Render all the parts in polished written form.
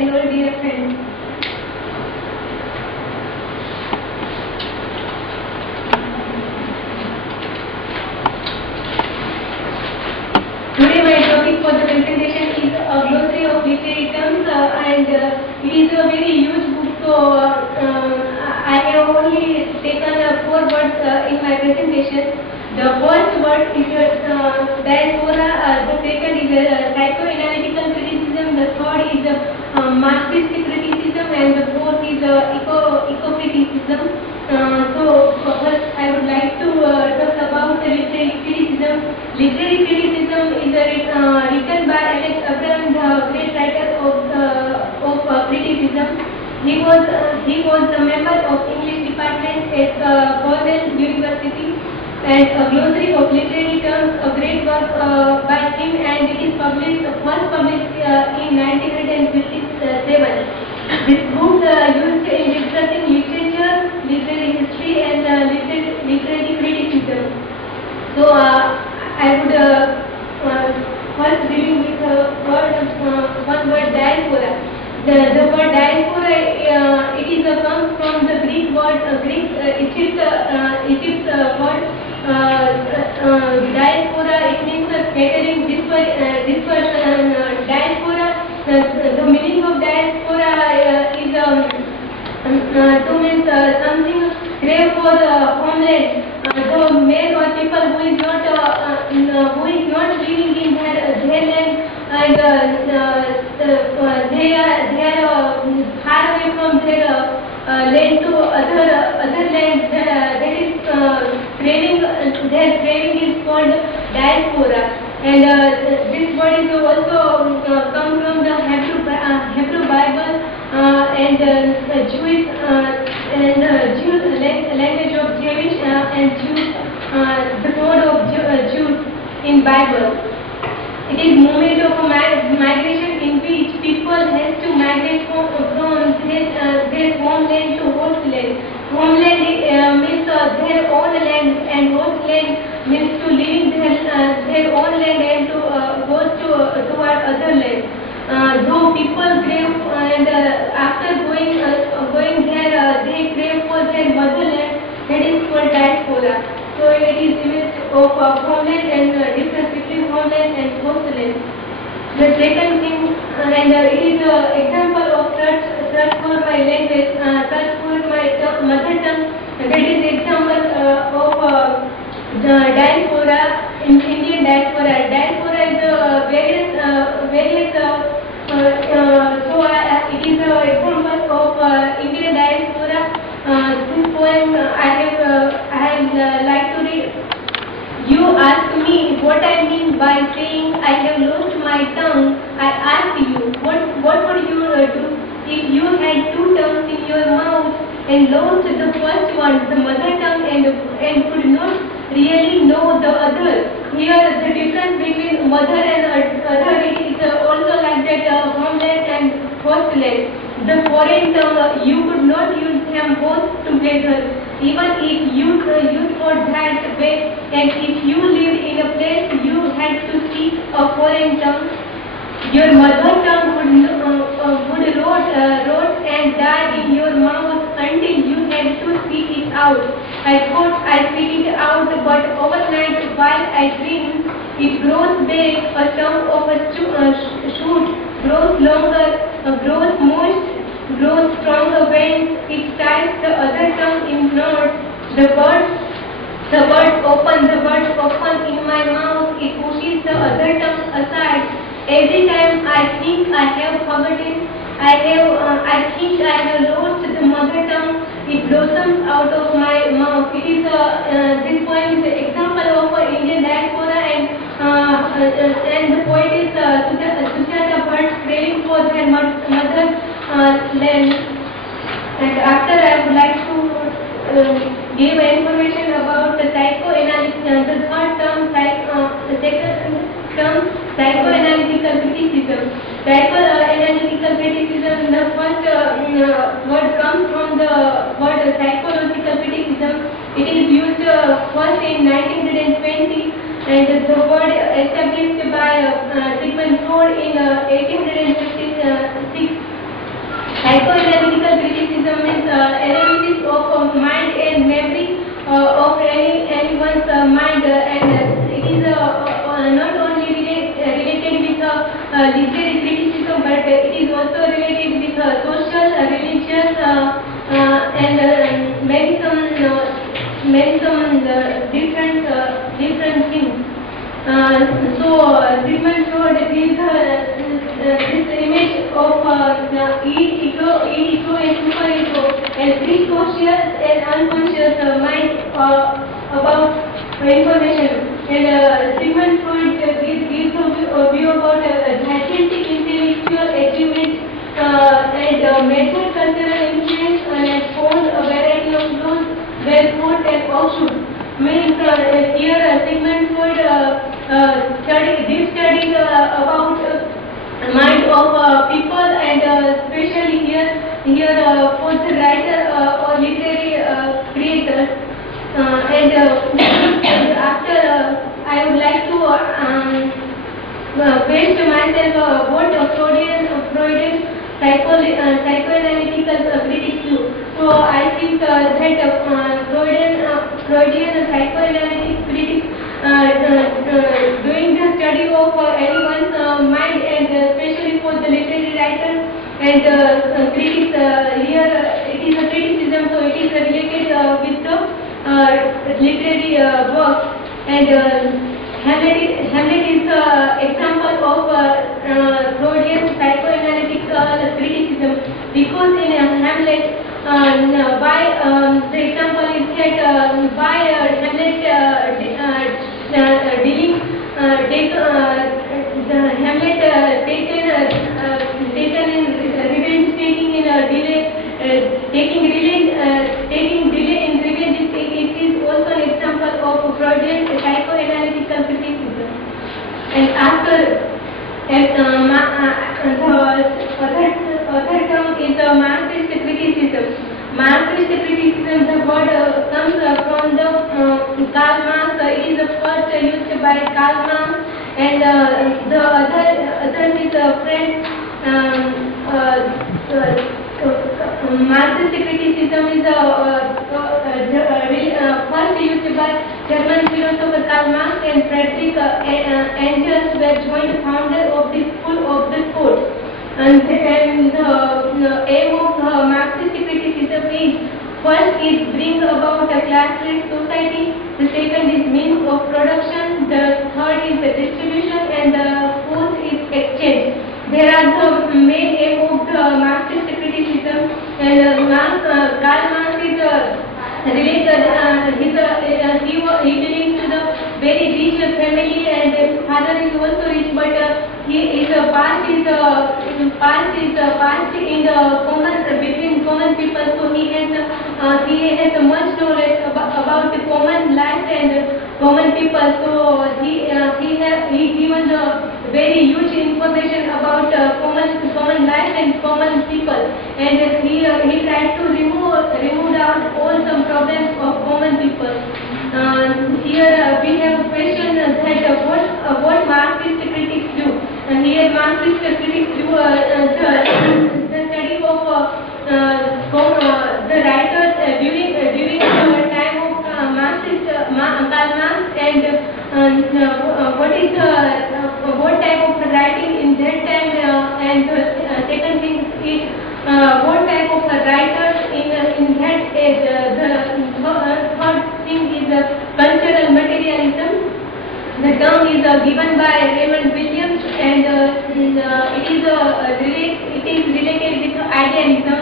and all dear friends. Today my topic for the presentation is a glossary of literary terms and it is a very huge book, so I have only taken 4 words in my presentation. The first word is diaspora, the second is psychoanalytical criticism, the third is marxistic criticism, and the fourth is eco-criticism. So first I would like to talk about the literary criticism. Literary criticism is written by Alex Abraham, the great writer of criticism. He was a member of English department at Cornell University, and a glossary of literary terms, a great work by him, and it is first published in 1957. This book used in discussing literature, literary history, and literary criticism. So I would first begin with one word, diaspora. The word diaspora, it comes from the Greek word, Egypt word. Diaspora, it means scattering, dispersion. Diaspora, the meaning of diaspora is to mean something crave for homeland. The men or people who is not living in their land, and they are far away from their land to other land. That is craving. Their craving is called diaspora, and this word is also come from the Hebrew Bible and Jewish language of Jewish and Jews, the code of Jews in Bible. It is movement of migration in which people has to migrate from their homeland to host land. Homeland means their own land, and host land means to live their own land and to go toward other land. Though people crave, and after going there, they crave for their motherland. That is called diaspora. So it is image of homeland and difference between homeland and host land. The second thing, and it is example of search for my language, search for my mother tongue. That is example of the diaspora, in Indian diaspora. Diaspora is various. So it is an example of Indian diaspora. This poem I have like to read. You ask me what I mean by saying I have lost my tongue. I ask you, what would you do if you had 2 tongues in your mouth and lost the first one, the mother tongue, and could not really know the other? Here the difference between mother and other is also like that, homeland and host land. The foreign tongue, you could not use them both together, even if you thought that way, and if you lived in a place you had to speak a foreign tongue. Your mother tongue would rot and die in your mouth until you had to speak it out. I thought I speak it out, but overnight while I dream, it grows back, a tongue of a shoot, grows longer, grows moist, grows stronger when it ties the other tongue in knots. The words open in my mouth, it pushes the other tongue aside. Every time I think I have forgotten, I think I have lost the mother tongue, it blossoms out of my mouth. It is this poem is an example of Indian diaspora, and the poet is Sujata Bhatt, craving for their mother land. And after I would like to give information about the psychoanalysis, the third term, the second term, psychoanalytical criticism. Psychoanalytical criticism, the first word comes from the word psychological criticism. It is used first in 1920, and the word established by Sigmund Freud in 1856. literary criticism, but it is also related with social, religious, and many some different things. Sigmund Freud gives this image of ego and super ego, and preconscious and unconscious mind about information. And Sigmund Freud gives a view about gigantic intellectual achievement and major cultural influence, and spawned a variety of laws, well-thought and offshoot. Means here Sigmund Freud deep studies about mind of people, and especially here for the writer or literary creators. And after I would like to base myself what Freudian psychoanalytical critics do. So I think that Freudian psychoanalytic critics doing the study of anyone's mind, and especially for the literary writers and critics. Here it is a criticism, so it is related with the literary works. And Hamlet is the example of Freudian psychoanalytical criticism, because in Hamlet, the example is that by Hamlet taken in revenge, taking delay in revenge. It is also an example of Freudian psychoanalytical criticism. And after the other term is Marxist criticism. Marxist criticism, the word comes from the Karl Marx. It is the first used by Karl Marx, and the other is a friend. Marxist criticism is first used by German philosopher Karl Marx and Friedrich Engels, were joint founder of this school of the thought. And the aim of Marxist criticism is, first is bring about a classless society, the second is means of production, the third is the distribution, and the fourth is exchange. There are the main aim of the Marxist criticism, and Karl Marx is related. He belongs to the very rich family, and his father is also rich, but his past is in the between common people. So he has much knowledge about the common life and common people. So he given the very huge information about common life and common people, and he tried to remove out all some problems of common people. Here we have a question that what Marxist critics do. And here Marxist critics do the study of the writers during the time of Karl Marx, and what type of writing in that time, and second thing is what type of writers in that age. The third thing is cultural materialism. The term is given by Raymond Williams, and it is related with idealism,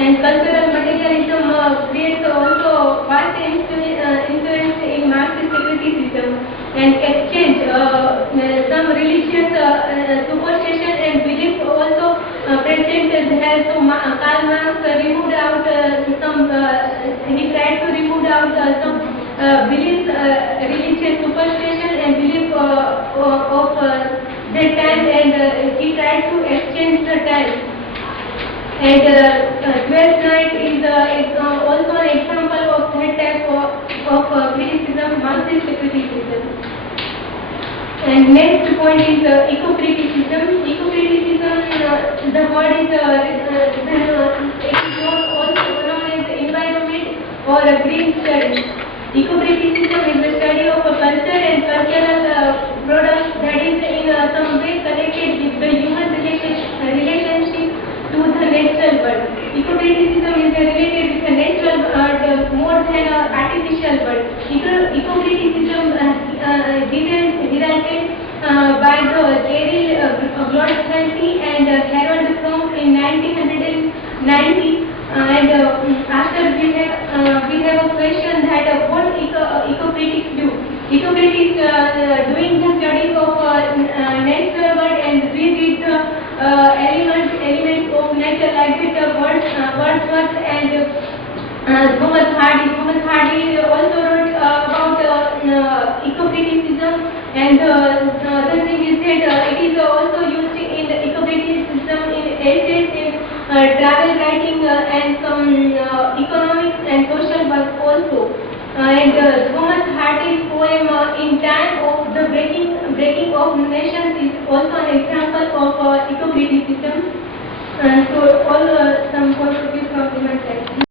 and cultural materialism creates also vast influence in Marxist criticism. And exchange, some religious superstition and belief also present there. So Karl Marx removed out he tried to remove out some beliefs, religious superstition and belief of that time, and he tried to exchange the time. And Twelfth Night is also an example of that type of criticism, Marxist criticism. And next point is eco-criticism. Eco-criticism, the word is it is also known as environment or a green study. Eco-criticism is the study of a culture and cultural products that is in some somewhere connected with the human relationship to the natural world. Eco-criticism is related with the natural world more than artificial world. Eco-criticism derived by the Jerry Glotzenty and Harold Fromm in 1990. And after we have a question that what eco-critics do. Eco-critics doing the study of natural world and reread the elements of nature like that Wordsworth and Thomas Hardy. Thomas Hardy also wrote about eco-criticism, and the other thing is that it is also used in the eco-criticism in essays, in travel writing, and some economics and social work also. And Thomas Hardy's poem "In Time of the Breaking of Nations" is also an example of eco-criticism. So all some point of view from human side.